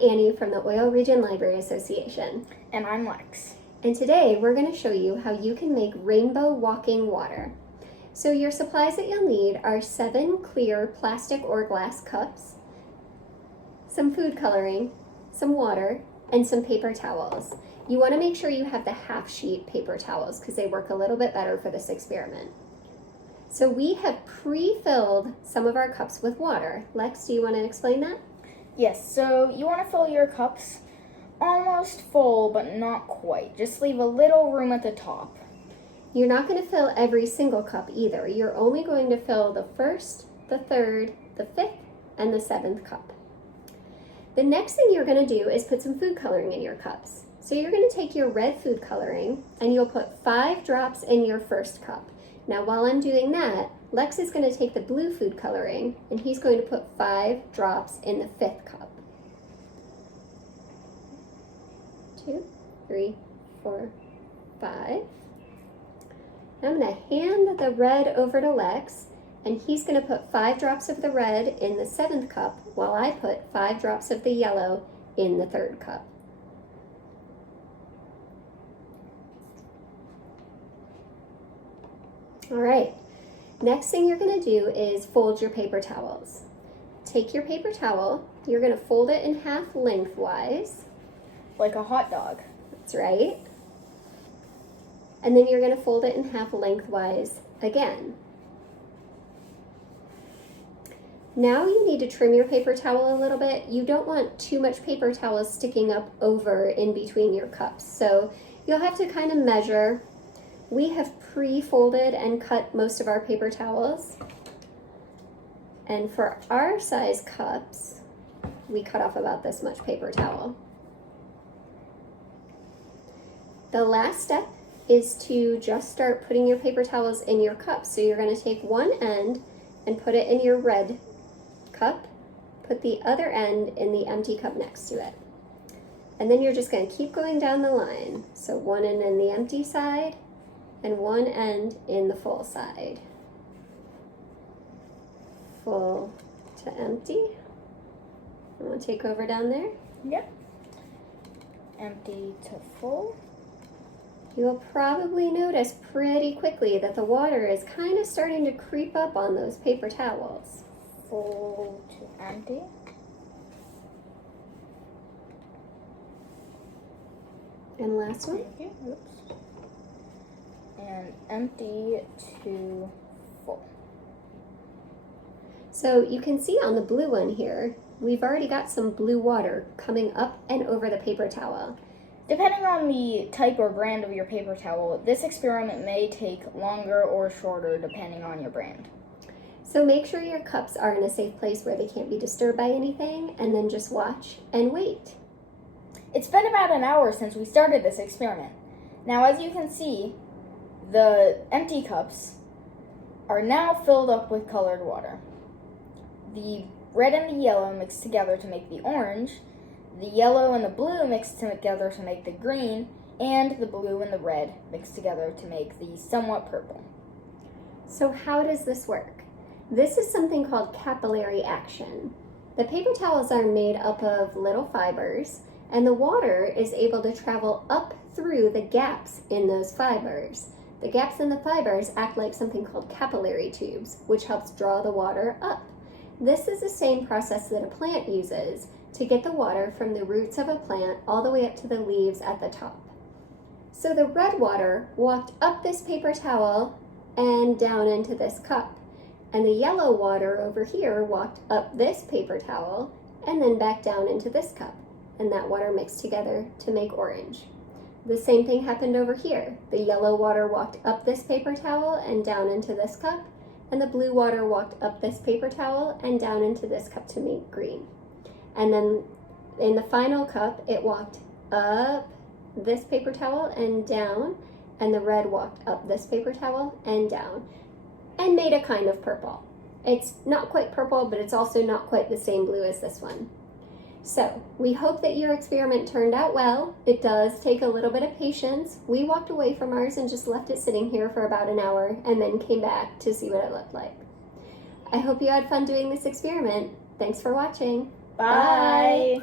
Annie from the Oil Region Library Association. And I'm Lex. And today we're going to show you how you can make rainbow walking water. So your supplies that you'll need are 7 clear plastic or glass cups, some food coloring, some water, and some paper towels. You want to make sure you have the half-sheet paper towels because they work a little bit better for this experiment. So we have pre-filled some of our cups with water. Lex, do you want to explain that? Yes, so you want to fill your cups almost full, but not quite. Just leave a little room at the top. You're not going to fill every single cup either. You're only going to fill the first, the third, the fifth, and the 7th cup. The next thing you're going to do is put some food coloring in your cups. So you're going to take your red food coloring and you'll put 5 drops in your first cup. Now while I'm doing that, Lex is going to take the blue food coloring and he's going to put 5 drops in the 5th cup. 2, 3, 4, 5. I'm going to hand the red over to Lex, and he's going to put 5 drops of the red in the 7th cup, while I put 5 drops of the yellow in the 3rd cup. All right, next thing you're going to do is fold your paper towels. Take your paper towel, you're going to fold it in half lengthwise. Like a hot dog. That's right. And then you're going to fold it in half lengthwise again. Now you need to trim your paper towel a little bit. You don't want too much paper towel sticking up over in between your cups. So you'll have to kind of measure. We have pre-folded and cut most of our paper towels. And for our size cups, we cut off about this much paper towel. The last step is to just start putting your paper towels in your cups. So you're going to take one end and put it in your red cup, put the other end in the empty cup next to it. And then you're just going to keep going down the line. So one end in the empty side and one end in the full side. Full to empty. I'm going to take over down there. Yep. Empty to full. You'll probably notice pretty quickly that the water is kind of starting to creep up on those paper towels. Full to empty. And last one. Thank you. Oops. And empty to full. So you can see on the blue one here, we've already got some blue water coming up and over the paper towel. Depending on the type or brand of your paper towel, this experiment may take longer or shorter depending on your brand. So make sure your cups are in a safe place where they can't be disturbed by anything, and then just watch and wait. It's been about an hour since we started this experiment. Now, as you can see, the empty cups are now filled up with colored water. The red and the yellow mix together to make the orange, the yellow and the blue mix together to make the green, and the blue and the red mix together to make the somewhat purple. So how does this work? This is something called capillary action. The paper towels are made up of little fibers, and the water is able to travel up through the gaps in those fibers. The gaps in the fibers act like something called capillary tubes, which helps draw the water up. This is the same process that a plant uses to get the water from the roots of a plant all the way up to the leaves at the top. So the red water walked up this paper towel and down into this cup. And the yellow water over here walked up this paper towel and then back down into this cup. And that water mixed together to make orange. The same thing happened over here. The yellow water walked up this paper towel and down into this cup. And the blue water walked up this paper towel and down into this cup to make green. And then in the final cup, it walked up this paper towel and down, and the red walked up this paper towel and down, and made a kind of purple. It's not quite purple, but it's also not quite the same blue as this one. So we hope that your experiment turned out well. It does take a little bit of patience. We walked away from ours and just left it sitting here for about an hour and then came back to see what it looked like. I hope you had fun doing this experiment. Thanks for watching. Bye.